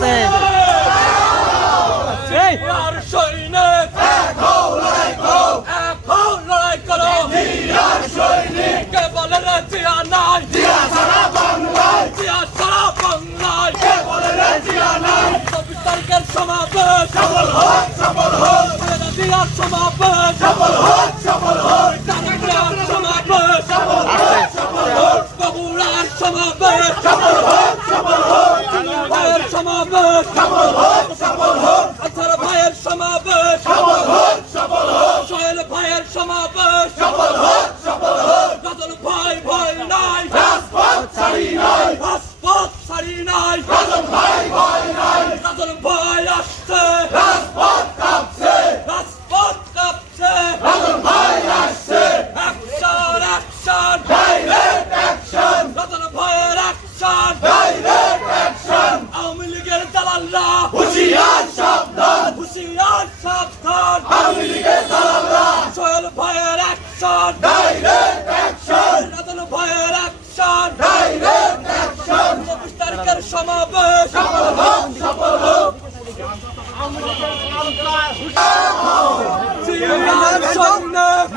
আছে এই আর সৈনিক এক হও লড়াই করো এক হও লড়াই করো আর সৈনিক কে বলে রে জিয়া নাই জিয়া সারা বাংলায় জিয়া সারা বাংলায় কে বলে রে জিয়া নাই 24 তারিখের সমাবেশ সফল হোক জিয়ার সমাবেশ সফল হোক তারিখের সমাবেশ সফল হোক বগুড়ার সমাবেশ সফল হোক ভাইয়ের সমাবেশ সফল হোক আছার ভাইয়ের সমাবেশ সফল হোক সোহেল ভাইয়ের সমাবেশ সফল হোক রাজল ভাই ভয় নাই রাজপথ ছাড়ি নাই রাজল ভাই ভয় নাই রাজল ভাই আসছে রাজপথ কাঁপছে রাজল ভাই আসছে অ্যাকশন ডাইরেক্ট অ্যাকশন রাজল ভাইয়ের অ্যাকশন ডাইরেক্ট অ্যাকশন আওয়ামী লীগের দালালরা হুঁশিয়ার সাবধান আওয়ামী লীগের দালালরা সোহেল ভাইয়ের অ্যাকশন ডাইরেক্ট অ্যাকশন রাজল ভাইয়ের অ্যাকশন ডাইরেক্ট অ্যাকশন 24 তারিখের সমাবেশ সফল হোক জিয়ার সৈনিক